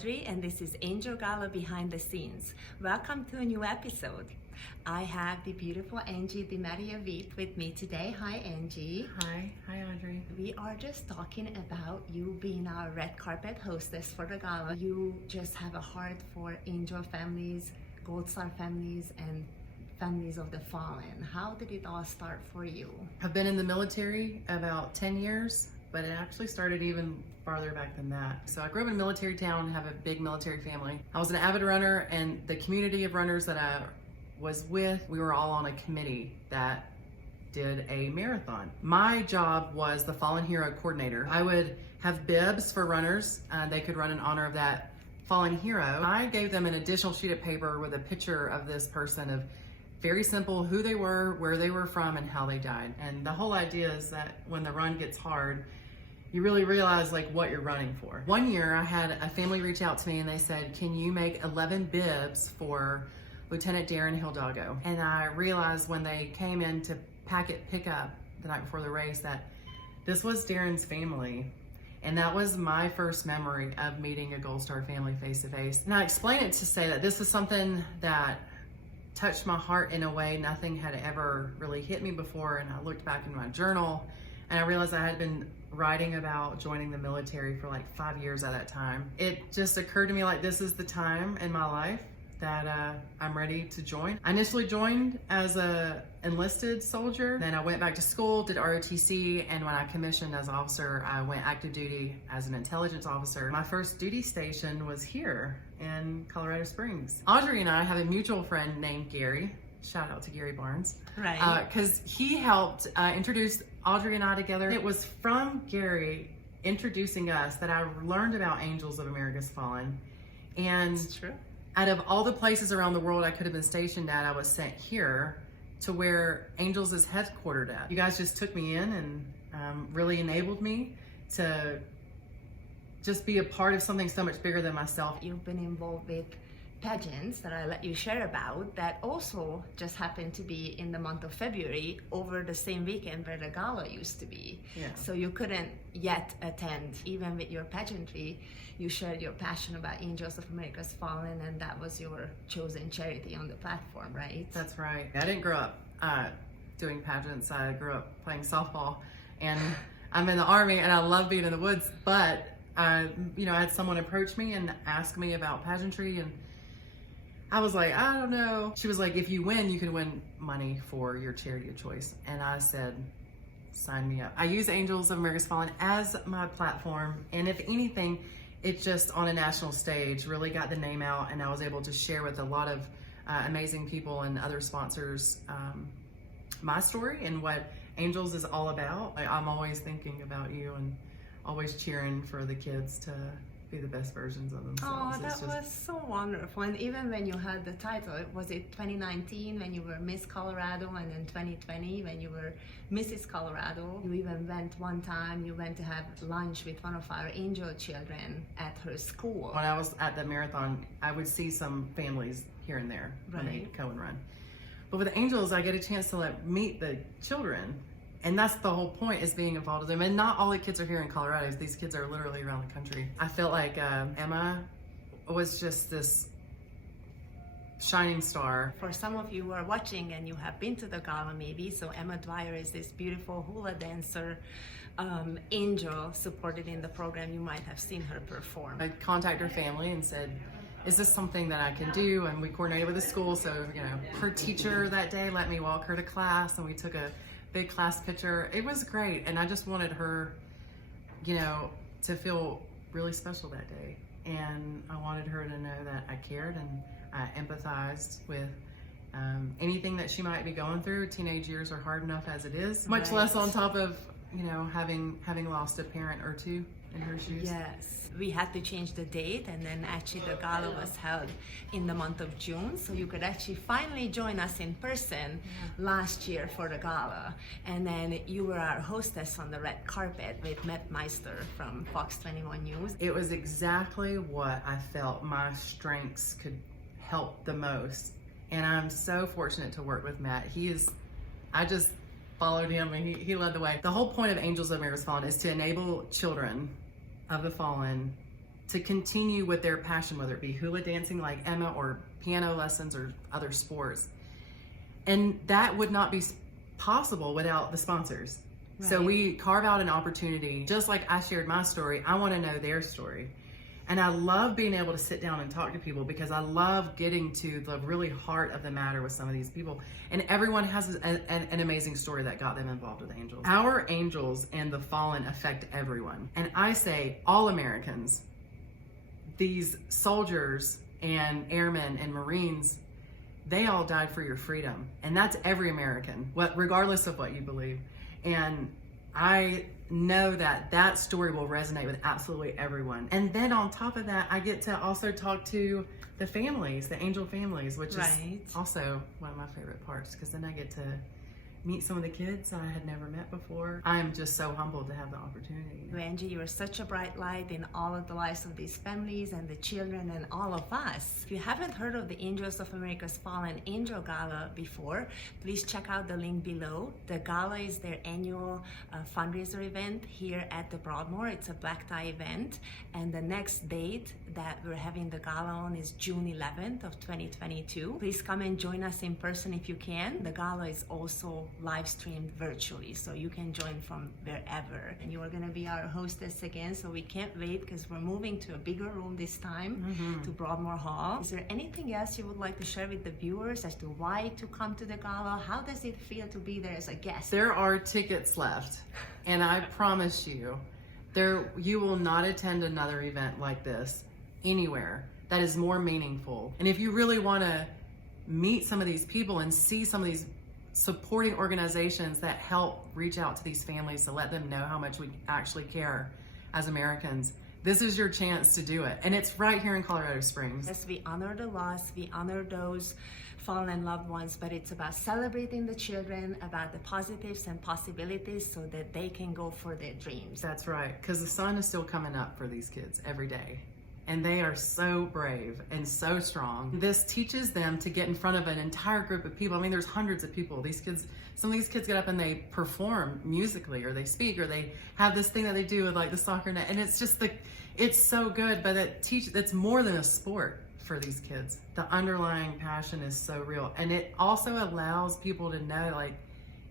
Audrey, and this is Angel Gala behind the scenes. Welcome to a new episode. I have the beautiful Angie DiMattia-Veith with me today. Hi, Angie. Hi Audrey. We are just talking about you being our red carpet hostess for the gala. You just have a heart for angel families, gold star families, and families of the fallen. How did it all start for you? I've been in the military about 10 years, but it actually started even farther back than that. So I grew up in a military town, have a big military family. I was an avid runner, and the community of runners that I was with, we were all on a committee that did a marathon. My job was the Fallen Hero Coordinator. I would have bibs for runners. They could run in honor of that fallen hero. I gave them an additional sheet of paper with a picture of this person, of very simple, who they were, where they were from, and how they died. And the whole idea is that when the run gets hard, you really realize like what you're running for. One year I had a family reach out to me and they said, can you make 11 bibs for Lieutenant Darren Hidalgo? And I realized when they came in to packet pickup the night before the race that this was Darren's family. And that was my first memory of meeting a Gold Star family face to face. And I explained it to say that this was something that touched my heart in a way nothing had ever really hit me before. And I looked back in my journal and I realized I had been writing about joining the military for like 5 years at that time. It just occurred to me like this is the time in my life that I'm ready to join. I initially joined as a enlisted soldier. Then I went back to school, did ROTC, and when I commissioned as an officer, I went active duty as an intelligence officer. My first duty station was here in Colorado Springs. Audrey and I have a mutual friend named Gary. Shout out to Gary Barnes. Right. Because he helped introduce Audrey and I together. It was from Gary introducing us that I learned about Angels of America's Fallen. And It's true. Out of all the places around the world I could have been stationed at, I was sent here to where Angels is headquartered at. You guys just took me in and really enabled me to just be a part of something so much bigger than myself. You've been involved with pageants that I let you share about that also just happened to be in the month of February over the same weekend where the gala used to be. Yeah. So you couldn't yet attend. Even with your pageantry, you shared your passion about Angels of America's Fallen, and that was your chosen charity on the platform, right? That's right. I didn't grow up doing pageants. I grew up playing softball, and I'm in the Army, and I love being in the woods, but I had someone approach me and ask me about pageantry, and I was like, I don't know. She was like, if you win, you can win money for your charity of choice. And I said, sign me up. I use Angels of America's Fallen as my platform. And if anything, it just on a national stage really got the name out, and I was able to share with a lot of amazing people and other sponsors my story and what Angels is all about. I'm always thinking about you and always cheering for the kids to be the best versions of themselves. Oh, that was so wonderful. And even when you had the title, was it 2019 when you were Miss Colorado, and then 2020 when you were Mrs. Colorado? You even went one time, you went to have lunch with one of our angel children at her school. When I was at the marathon, I would see some families here and there when they go and run. But with the Angels, I get a chance to meet the children. And that's the whole point, is being involved with them. And not all the kids are here in Colorado. These kids are literally around the country. I felt like Emma was just this shining star. For some of you who are watching and you have been to the gala maybe, so Emma Dwyer is this beautiful hula dancer angel supported in the program. You might have seen her perform. I contacted her family and said, is this something that I can do? And we coordinated with the school. So, her teacher that day let me walk her to class, and we took a big class picture. It was great, and I just wanted her, to feel really special that day. And I wanted her to know that I cared and I empathized with anything that she might be going through. Teenage years are hard enough as it is, much less on top of having lost a parent or two in her shoes. Yes. We had to change the date, and then actually the gala was held in the month of June, so you could actually finally join us in person last year for the gala. And then you were our hostess on the red carpet with Matt Meister from Fox 21 News. It was exactly what I felt my strengths could help the most. And I'm so fortunate to work with Matt. I just followed him, and he led the way. The whole point of Angels of America's Fallen is to enable children of the fallen to continue with their passion, whether it be hula dancing like Emma or piano lessons or other sports. And that would not be possible without the sponsors. Right. So we carve out an opportunity, just like I shared my story, I want to know their story. And I love being able to sit down and talk to people because I love getting to the really heart of the matter with some of these people. And everyone has an amazing story that got them involved with Angels. Our angels and the fallen affect everyone. And I say all Americans, these soldiers and airmen and Marines, they all died for your freedom. And that's every American, regardless of what you believe. And I know that that story will resonate with absolutely everyone. And then on top of that, I get to also talk to the families, the angel families, which is also one of my favorite parts, because then I get to meet some of the kids I had never met before. I'm just so humbled to have the opportunity. Angie, you are such a bright light in all of the lives of these families and the children and all of us. If you haven't heard of the Angels of America's Fallen Angel Gala before, please check out the link below. The gala is their annual fundraiser event here at the Broadmoor. It's a black tie event, and the next date that we're having the gala on is June 11th of 2022. Please come and join us in person if you can. The gala is also live streamed virtually, so you can join from wherever. And you are going to be our hostess again, so we can't wait because we're moving to a bigger room this time, to Broadmoor Hall. Is there anything else you would like to share with the viewers as to why to come to the gala? How does it feel to be there as a guest? There are tickets left, and I promise you, you will not attend another event like this anywhere that is more meaningful. And if you really want to meet some of these people and see some of these supporting organizations that help reach out to these families to let them know how much we actually care as Americans, this is your chance to do it. And it's right here in Colorado Springs. Yes, we honor the lost, we honor those fallen loved ones, but it's about celebrating the children, about the positives and possibilities so that they can go for their dreams. That's right, because the sun is still coming up for these kids every day. And they are so brave and so strong. This teaches them to get in front of an entire group of people. I mean, there's hundreds of people. Some of these kids get up and they perform musically, or they speak, or they have this thing that they do with like the soccer net. And it's just it's so good, but it's more than a sport for these kids. The underlying passion is so real. And it also allows people to know, like,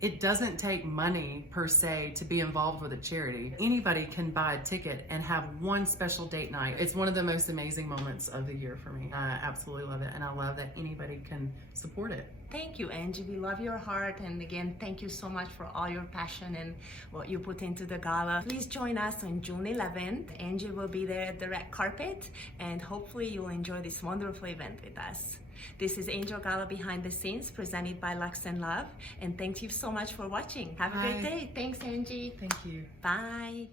it doesn't take money per se to be involved with a charity. Anybody can buy a ticket and have one special date night. It's one of the most amazing moments of the year for me. I absolutely love it, and I love that anybody can support it. Thank you, Angie. We love your heart, and again, thank you so much for all your passion and what you put into the gala. Please join us on June 11th. Angie will be there at the red carpet, and hopefully you'll enjoy this wonderful event with us. This is Angel Gala Behind the Scenes, presented by Luxe Love, and thank you so much for watching. Have a great day. Thanks, Angie. Thank you. Bye.